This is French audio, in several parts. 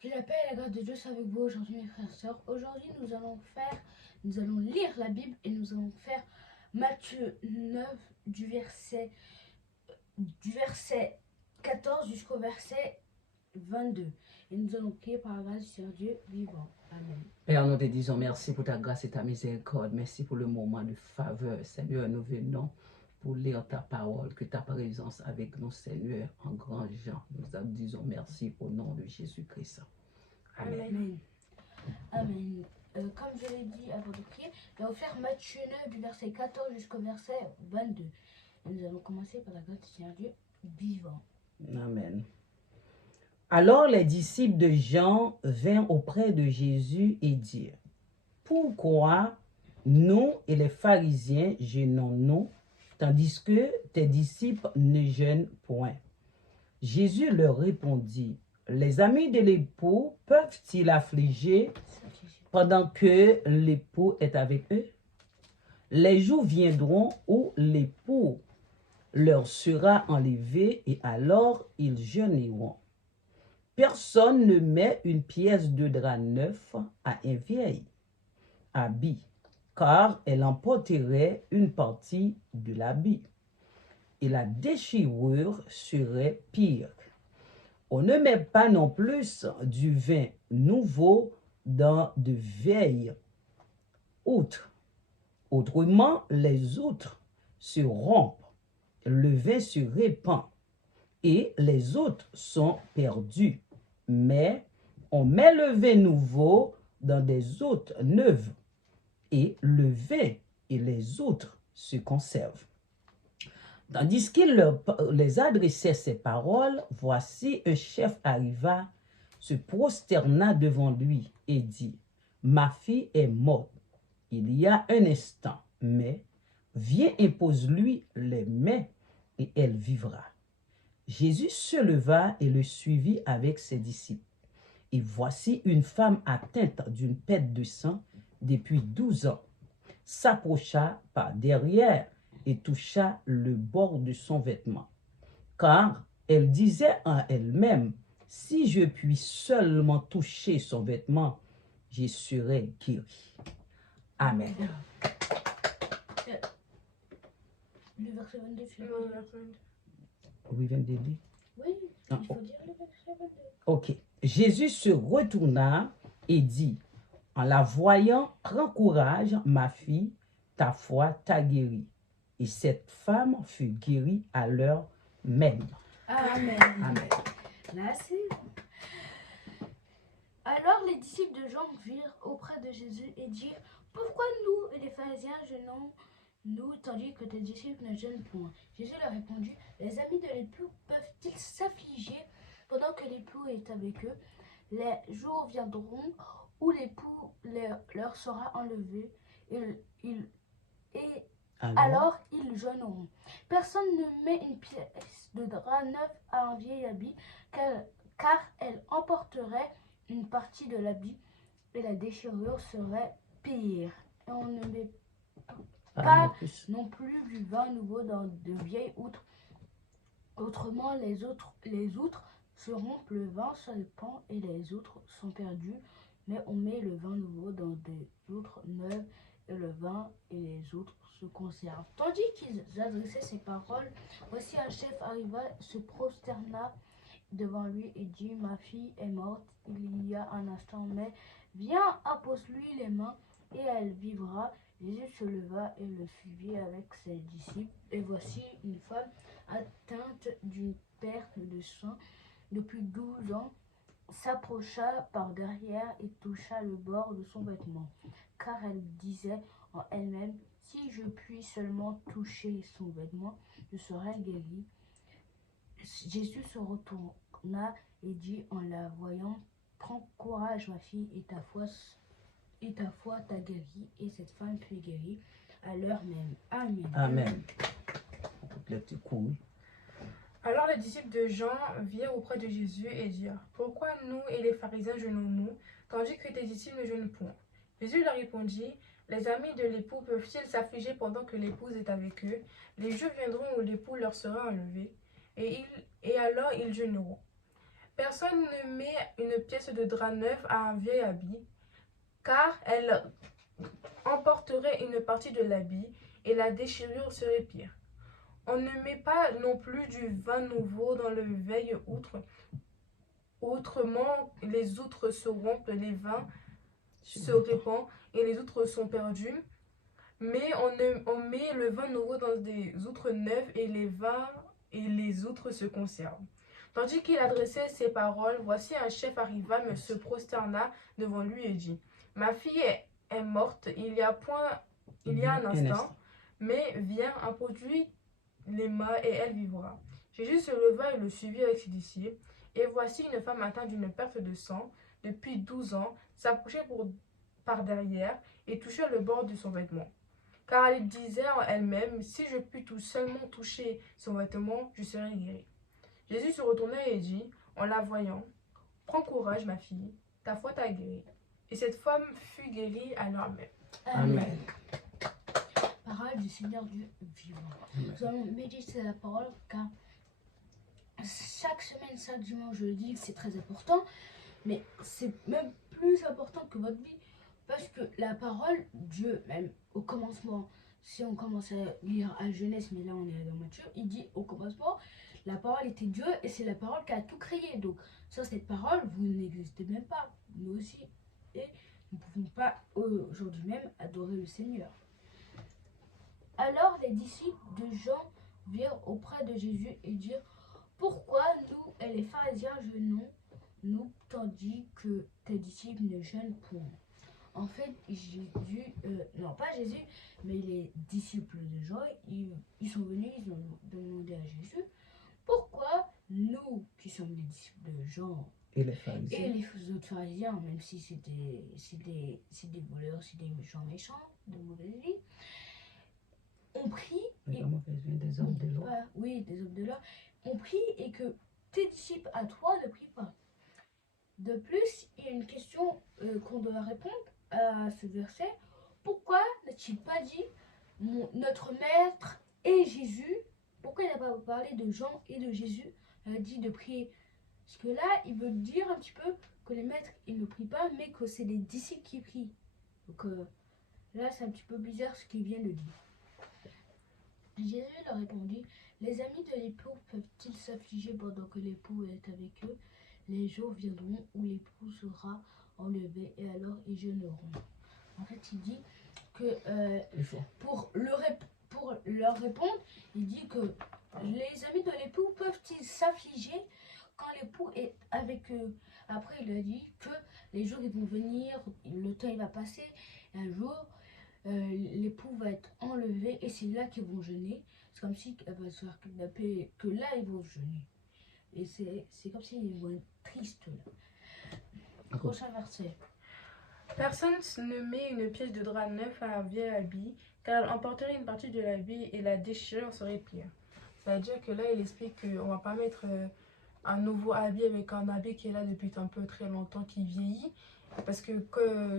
Que la paix et la grâce de Dieu soient avec vous aujourd'hui, mes frères et sœurs. Aujourd'hui, nous allons lire la Bible et nous allons faire Matthieu 9 du verset 14 jusqu'au verset 22. Et nous allons prier par la grâce du Seigneur Dieu vivant. Amen. Père, nous te disons merci pour ta grâce et ta miséricorde. Merci pour le moment de faveur. Seigneur, nous venons pour lire ta parole, que ta présence avec nous, Seigneur, en grand gens. Nous te disons merci au nom de Jésus-Christ. Amen. Amen. Amen. Comme je l'ai dit avant de prier, nous allons faire Matthieu 9 du verset 14 jusqu'au verset 22. Et nous allons commencer par la grâce du Seigneur Dieu vivant. Amen. Alors les disciples de Jean vinrent auprès de Jésus et dirent, « Pourquoi nous et les pharisiens jeûnons-nous, tandis que tes disciples ne jeûnent point ?» Jésus leur répondit, « Les amis de l'époux peuvent-ils affliger pendant que l'époux est avec eux? Les jours viendront où l'époux leur sera enlevé et alors ils jeûneront. Personne ne met une pièce de drap neuf à un vieil habit, car elle emporterait une partie de l'habit, et la déchirure serait pire. On ne met pas non plus du vin nouveau dans de vieilles outres. Autrement, les outres se rompent, le vin se répand, et les outres sont perdues. Mais on met le vin nouveau dans des outres neuves, et le vin et les outres se conservent. Tandis qu'il les adressait ces paroles, voici un chef arriva, se prosterna devant lui et dit, « Ma fille est morte il y a un instant, mais viens impose-lui les mains et elle vivra. » Jésus se leva et le suivit avec ses disciples. Et voici une femme atteinte d'une perte de sang depuis 12 ans s'approcha par derrière et toucha le bord de son vêtement. Car elle disait en elle-même, « Si je puis seulement toucher son vêtement, je serai guérie. » Amen. Le verset 22, tu l'as dit? Oui, 22. Oui, il faut dire le verset 22. Ok. Jésus se retourna et dit, en la voyant, « Prends courage, ma fille, ta foi t'a guérie. » Et cette femme fut guérie à l'heure même. Amen. Amen. Merci. Alors les disciples de Jean virent auprès de Jésus et dirent, « Pourquoi nous et les pharisiens jeûnons-nous tandis que tes disciples ne jeûnent point ?» Jésus leur répondit, « Les amis de l'époux peuvent-ils s'affliger pendant que l'époux est avec eux? Les jours viendront où l'époux leur sera enlevé et alors ils jeûneront. Personne ne met une pièce de drap neuf à un vieil habit, car elle emporterait une partie de l'habit et la déchirure serait pire. Et on ne met pas non plus du vin nouveau dans de vieilles outres. Autrement, les outres se rompent, le vin se répand et les outres sont perdues. Mais on met le vin nouveau dans des outres neuves et le vin et les outres se conservent. Tandis qu'ils adressaient ces paroles, voici un chef arriva, se prosterna devant lui et dit, « Ma fille est morte il y a un instant, mais viens, impose-lui les mains et elle vivra. » Jésus se leva et le suivit avec ses disciples. Et voici une femme atteinte d'une perte de sang depuis 12 ans s'approcha par derrière et toucha le bord de son vêtement, car elle disait en elle-même, « Si je puis seulement toucher son vêtement, je serai guérie. » Jésus se retourna et dit en la voyant, « Prends courage, ma fille, et ta foi t'a guérie. » Et cette femme fut guérie à l'heure même. Amen. Amen. Alors les disciples de Jean virent auprès de Jésus et dirent, « Pourquoi nous et les pharisiens jeûnons-nous, tandis que tes disciples ne jeûnent point ?» Jésus leur répondit, « Les amis de l'époux peuvent-ils s'affliger pendant que l'épouse est avec eux? Les jours viendront où l'époux leur sera enlevé, et alors ils jeûneront. Personne ne met une pièce de drap neuf à un vieil habit, car elle emporterait une partie de l'habit et la déchirure serait pire. On ne met pas non plus du vin nouveau dans le vieil outre. Autrement, les outres se rompent, les vins se répandent et les outres sont perdues. Mais on met le vin nouveau dans des outres neuves et les vins et les outres se conservent. Tandis qu'il adressait ces paroles, voici un chef arriva, me se prosterna devant lui et dit, ma fille est morte, il y a un instant, mais viens, introduis les mains et elle vivra. Jésus se leva et le suivit avec ses disciples. Et voici une femme atteinte d'une perte de sang depuis 12 ans s'approchait par derrière et touchait le bord de son vêtement. Car elle disait en elle-même, si je puis tout seulement toucher son vêtement, je serai guérie. Jésus se retourna et dit, en la voyant, prends courage ma fille, ta foi t'a guérie. Et cette femme fut guérie à l'heure même. Amen. Parole du Seigneur Dieu vivant. Nous allons méditer la parole car chaque semaine, chaque dimanche, je le dis que c'est très important, mais c'est même plus important que votre vie parce que la parole, Dieu, même au commencement, si on commence à lire à Genèse, mais là on est dans Matthieu, il dit au commencement, la parole était Dieu et c'est la parole qui a tout créé. Donc, sans cette parole, vous n'existez même pas, nous aussi, et nous ne pouvons pas aujourd'hui même adorer le Seigneur. Alors les disciples de Jean virent auprès de Jésus et dirent, pourquoi nous et les pharisiens jeûnons, nous, tandis que tes disciples ne jeûnent point? En fait, Jésus, non pas Jésus, mais les disciples de Jean, ils sont venus, ils ont demandé à Jésus, pourquoi nous, qui sommes les disciples de Jean, Et les pharisiens. et les autres pharisiens, même si c'est des voleurs, c'est des méchants, de mauvaise vie, ont pris Des hommes de loi. oui, des hommes de loi, ont pris et que tes disciples à toi ne prient pas. De plus, il y a une question qu'on doit répondre à ce verset. Pourquoi n'a-t-il pas dit notre maître et Jésus? Pourquoi il n'a pas parlé de Jean et de Jésus? Il a dit de prier. Parce que là, il veut dire un petit peu que les maîtres, ils ne prient pas, mais que c'est les disciples qui prient. Donc là, c'est un petit peu bizarre ce qu'il vient de dire. Jésus leur répondit, les amis de l'époux peuvent-ils s'affliger pendant que l'époux est avec eux? Les jours viendront où l'époux sera enlevé et alors ils jeûneront. En fait, il dit que pour leur répondre, il dit que les amis de l'époux peuvent-ils s'affliger quand l'époux est avec eux? Après, il a dit que les jours ils vont venir, le temps il va passer, et un jour l'époux va être enlevé et c'est là qu'ils vont jeûner. C'est comme si elle va se faire kidnapper, que là ils vont jeûner. Et c'est comme s'ils vont être tristes là. Prochain verset. Personne ne met une pièce de drap neuf à un vieil habit, car elle emporterait une partie de l'habit et la déchirure serait pire. C'est-à-dire que là, il explique qu'on ne va pas mettre un nouveau habit avec un habit qui est là depuis un peu très longtemps, qui vieillit. Parce que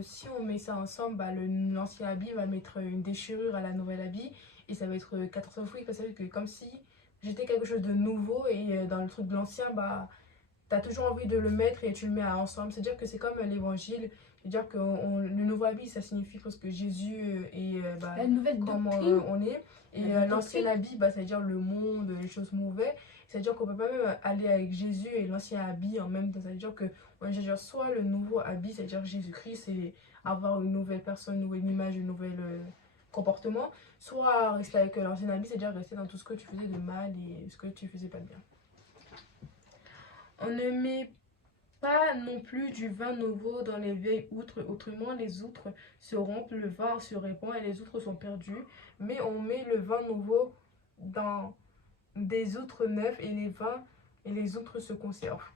si on met ça ensemble, bah, l'ancien habit va mettre une déchirure à la nouvelle habit et ça va être catastrophique parce que comme si j'étais quelque chose de nouveau et dans le truc de l'ancien, bah, tu as toujours envie de le mettre et tu le mets ensemble. C'est-à-dire que c'est comme l'évangile. C'est-à-dire que le nouveau habit, ça signifie que Jésus est bah, La nouvelle comment on est. Et l'ancien habit, bah, c'est-à-dire le monde, les choses mauvaises. C'est-à-dire qu'on ne peut pas même aller avec Jésus et l'ancien habit en même temps. C'est-à-dire que soit le nouveau habit, c'est-à-dire Jésus-Christ, c'est avoir une nouvelle personne, une nouvelle image, un nouvel comportement. Soit rester avec l'ancien habit, c'est-à-dire rester dans tout ce que tu faisais de mal et ce que tu faisais pas de bien. On ne met pas non plus du vin nouveau dans les vieilles outres, autrement les outres se rompent, le vin se répand et les outres sont perdues. Mais on met le vin nouveau dans des outres neuves et les vins et les outres se conservent.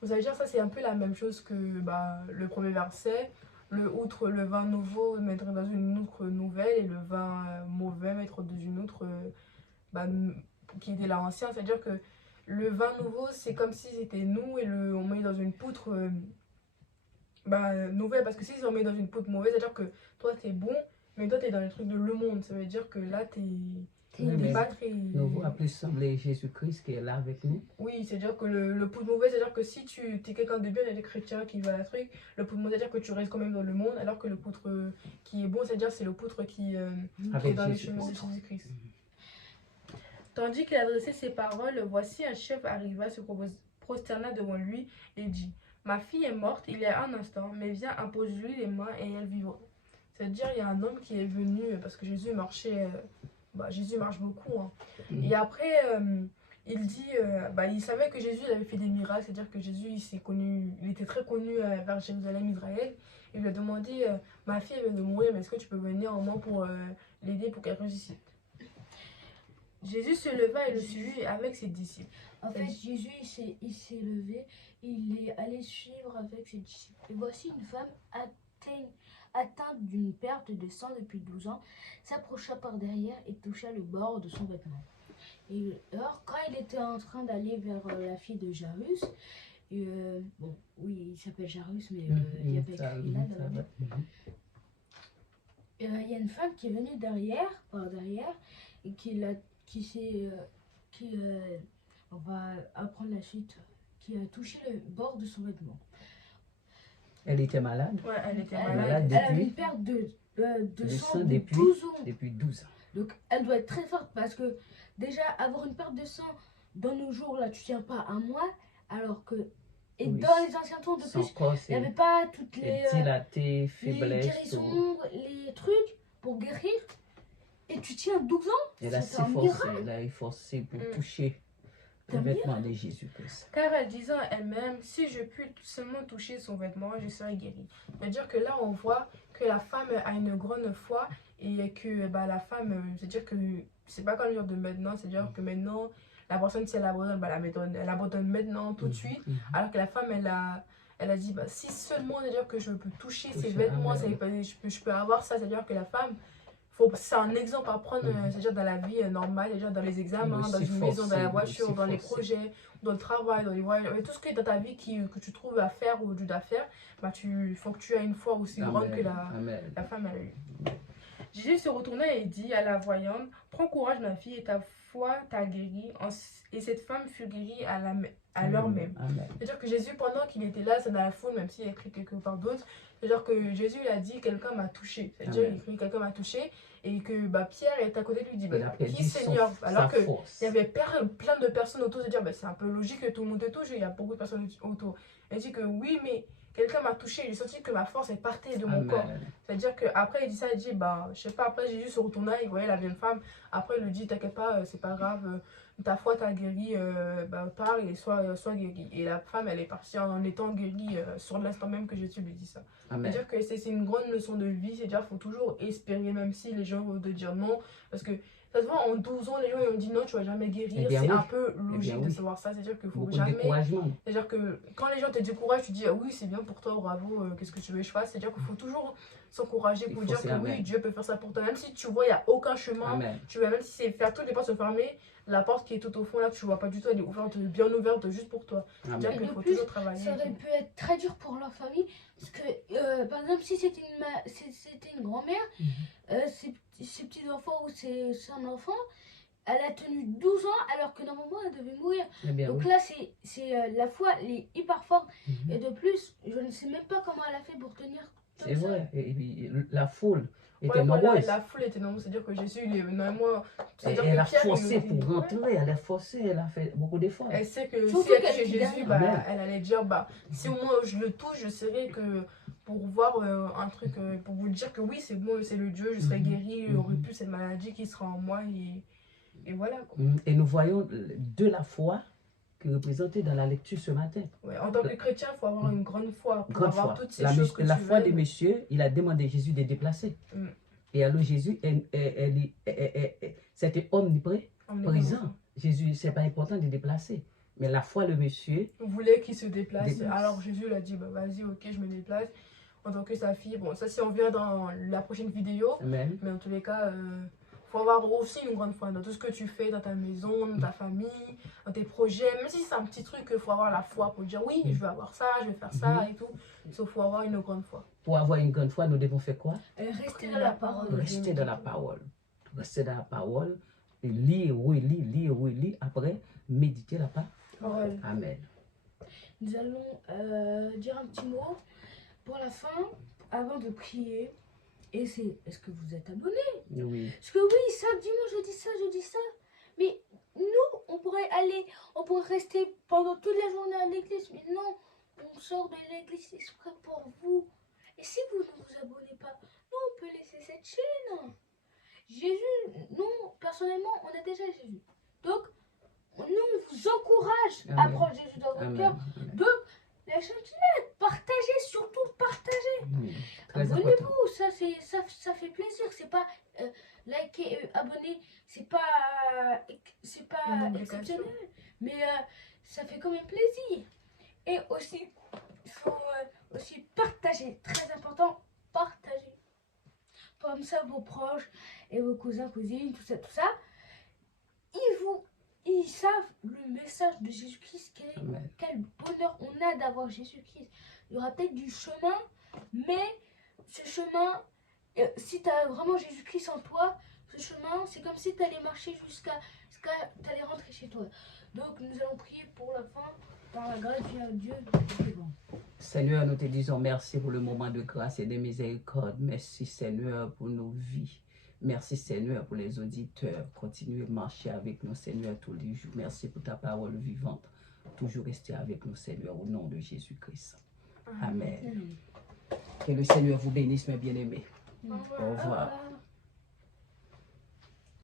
Vous allez dire, ça c'est un peu la même chose que le premier verset. Le vin nouveau mettre dans une outre nouvelle et le vin mauvais mettre dans une outre qui était là ancien. C'est-à-dire que le vin nouveau, c'est comme si c'était nous et on met dans une poutre nouvelle. Parce que si on met dans une poutre mauvaise, c'est-à-dire que toi t'es bon, mais toi t'es dans les trucs de le monde. Ça veut dire que là t'es C'est Oui, mais pas très... nous voit plus sembler Jésus-Christ qui est là avec nous. Oui, c'est-à-dire que le pouce mauvais, c'est-à-dire que si tu es quelqu'un de bien, il y a des chrétiens qui veulent un truc, le pouce mauvais, c'est-à-dire que tu restes quand même dans le monde, alors que le poutre qui est bon, c'est-à-dire c'est le poutre qui est Avec dans les Jésus. chemins de Jésus-Christ. Tandis qu'il adressait ces paroles, voici un chef arriva, se prosterna devant lui et dit, ma fille est morte il y a un instant, mais viens, impose-lui les mains et elle vivra. C'est-à-dire, il y a un homme qui est venu, parce que Jésus marchait, Jésus marche beaucoup, hein. Et après, il dit, il savait que Jésus il avait fait des miracles, c'est-à-dire que Jésus il était très connu vers Jérusalem, Israël. Il lui a demandé, ma fille vient de mourir, mais est-ce que tu peux venir au moins pour l'aider pour qu'elle ressuscite? Jésus se leva et le suivit avec ses disciples. En fait, Jésus, il s'est levé, il est allé suivre avec ses disciples. Et voici une femme atteinte d'une perte de sang depuis 12 ans, s'approcha par derrière et toucha le bord de son vêtement. Et alors, quand il était en train d'aller vers la fille de Jairus, bon, oui, il s'appelle Jairus, mais il y avait écrit là dans la Bible. Il y a une femme qui est venue par derrière, et on va apprendre la suite, qui a touché le bord de son vêtement. Elle était malade. Ouais, elle était Elle malade. avait une perte de sang depuis 12 ans. Depuis 12 ans. Donc elle doit être très forte parce que déjà avoir une perte de sang dans nos jours là, tu tiens pas un mois, alors que Oui, dans les anciens temps de son plus, corps il n'y s'est avait pas toutes les dilaté, faiblesse. guérisons, les trucs pour guérir. Et tu tiens 12 ans. Elle a C'est un s'efforcé, miracle. elle a efforcé pour toucher le un vêtement de Jésus-Christ. Car elle disait en elle-même, si je puis seulement toucher son vêtement, je serai guérie. C'est-à-dire que là, on voit que la femme a une grande foi et que la femme, c'est-à-dire que c'est pas comme le genre de maintenant, c'est-à-dire que maintenant, la personne, si elle abandonne, elle abandonne maintenant, tout de suite. Alors que la femme, elle a dit, si seulement, c'est-à-dire que je peux toucher ses vêtements, je peux avoir ça, c'est-à-dire que la femme, c'est un exemple à prendre, c'est-à-dire dans la vie normale, c'est-à-dire dans les examens, dans une maison, dans la voiture, dans les projets, dans le travail, dans les voyages, tout ce qui est dans ta vie que tu trouves à faire ou à faire, il faut que tu aies une foi aussi grande que la femme a eu. Jésus se retourna et dit à la voyante, prends courage ma fille, et ta foi t'a guérie. Et cette femme fut guérie à l'heure même. C'est-à-dire que Jésus, pendant qu'il était là, c'est dans la foule, même s'il a écrit quelque part d'autre, c'est-à-dire que Jésus il a dit, quelqu'un m'a touché. C'est-à-dire qu'il a écrit, quelqu'un m'a touché. Et que Pierre est à côté de lui, dit, qui Seigneur? Alors qu'il y avait plein de personnes autour, de dire, c'est un peu logique que tout le monde te touche, il y a beaucoup de personnes autour. Il dit que oui, mais quelqu'un m'a touché, j'ai senti que ma force est partie de mon corps. C'est-à-dire qu'après il dit ça, il dit, je sais pas, après Jésus se retourna, il voyait la vieille femme, après il lui dit, t'inquiète pas, c'est pas grave, ta foi t'a guéri, pars et sois guéri. Et la femme, elle est partie en étant guérie sur l'instant même que Jésus lui dit ça. C'est-à-dire que c'est une grande leçon de vie, c'est-à-dire qu'il faut toujours espérer, même si les gens vont te dire non, parce que ça se voit en 12 ans, les gens ils ont dit non, tu vas jamais guérir, c'est un peu logique de savoir ça, c'est-à-dire qu'il faut jamais, c'est-à-dire que quand les gens te découragent, tu dis oui c'est bien pour toi, bravo, qu'est-ce que tu veux que je fasse, c'est-à-dire qu'il faut toujours s'encourager pour dire que oui, Dieu peut faire ça pour toi, même si tu vois il n'y a aucun chemin, tu vois, même si c'est faire toutes les portes se fermer, la porte qui est tout au fond là que tu vois pas du tout, elle est ouverte, bien ouverte juste pour toi. C'est-à-dire qu'il faut toujours travailler. Ça aurait pu être très dur pour leur famille, parce que par exemple si c'était une grand-mère, ses petits-enfants ou son enfant, elle a tenu 12 ans alors que normalement elle devait mourir. Donc là, la foi, elle est hyper forte. Et de plus, je ne sais même pas comment elle a fait pour tenir. C'est vrai. Et puis, la foule était nombreuse. La foule était nombreuse, c'est-à-dire que Jésus, il est normalement. Elle a forcé pour rentrer, elle a forcé, elle a fait beaucoup d'efforts. Elle sait que si elle touchait Jésus, elle allait dire si au moins je le touche, je saurais que. Pour voir un truc, pour vous dire que oui, c'est bon, c'est le Dieu, je serai guéri, il n'y aurait plus cette maladie qui sera en moi, et voilà. Quoi. Et nous voyons de la foi qui est représentée dans la lecture ce matin. Ouais, en tant que chrétien, il faut avoir une grande foi, pour avoir toutes ces choses que la foi de monsieur, il a demandé à Jésus de déplacer. Et alors Jésus, c'était omniprésent. Jésus, c'est pas important de déplacer. Mais la foi, le monsieur... On voulait qu'il se déplace. Alors Jésus l'a dit, vas-y, ok, je me déplace. En tant que sa fille, bon, ça c'est on verra dans la prochaine vidéo. Amen. Mais en tous les cas, faut avoir aussi une grande foi dans tout ce que tu fais, dans ta maison, dans ta famille, dans tes projets. Même si c'est un petit truc, il faut avoir la foi pour dire oui, je vais avoir ça, je vais faire ça et tout. Il faut avoir une grande foi. Pour avoir une grande foi, nous devons faire quoi? Rester dans la parole. Rester dans la parole. Rester dans la parole. Et lire, relire. Après, méditer la Parole. Amen. Nous allons dire un petit mot pour la fin, avant de prier. Et c'est, est-ce que vous êtes abonnés? Oui. Parce que oui, ça, dis-moi, je dis ça. Mais nous, on pourrait rester pendant toute la journée à l'église. Mais non, on sort de l'église exprès pour vous. Et si vous ne vous abonnez pas, nous, on peut laisser cette chaîne. Jésus, nous, personnellement, on a déjà Jésus. Donc, nous, on vous encourage à Amen. prendre Jésus dans votre Amen. cœur. Amen. Donc, lâchez un petit like, partagez, surtout partagez. Oui. Très important. Abonnez-vous, ça fait plaisir. C'est pas liker, abonner, c'est pas Une obligation. exceptionnel, mais ça fait quand même plaisir. Et aussi, il faut aussi partager, très important, partager. Comme ça, vos proches et vos cousins, cousines, tout ça, ils savent le message de Jésus-Christ, Amen. quel bonheur on a d'avoir Jésus-Christ. Il y aura peut-être du chemin, mais ce chemin, si tu as vraiment Jésus-Christ en toi, ce chemin, c'est comme si tu allais marcher jusqu'à tu allais rentrer chez toi. Donc nous allons prier pour la fin, par la grâce de Dieu. C'est bon. Seigneur, nous te disons merci pour le moment de grâce et de miséricorde. Merci Seigneur pour nos vies. Merci Seigneur pour les auditeurs. Continuez de marcher avec nous Seigneur tous les jours. Merci pour ta parole vivante. Toujours rester avec nous Seigneur au nom de Jésus-Christ. Amen. Que le Seigneur vous bénisse mes bien-aimés. Au revoir.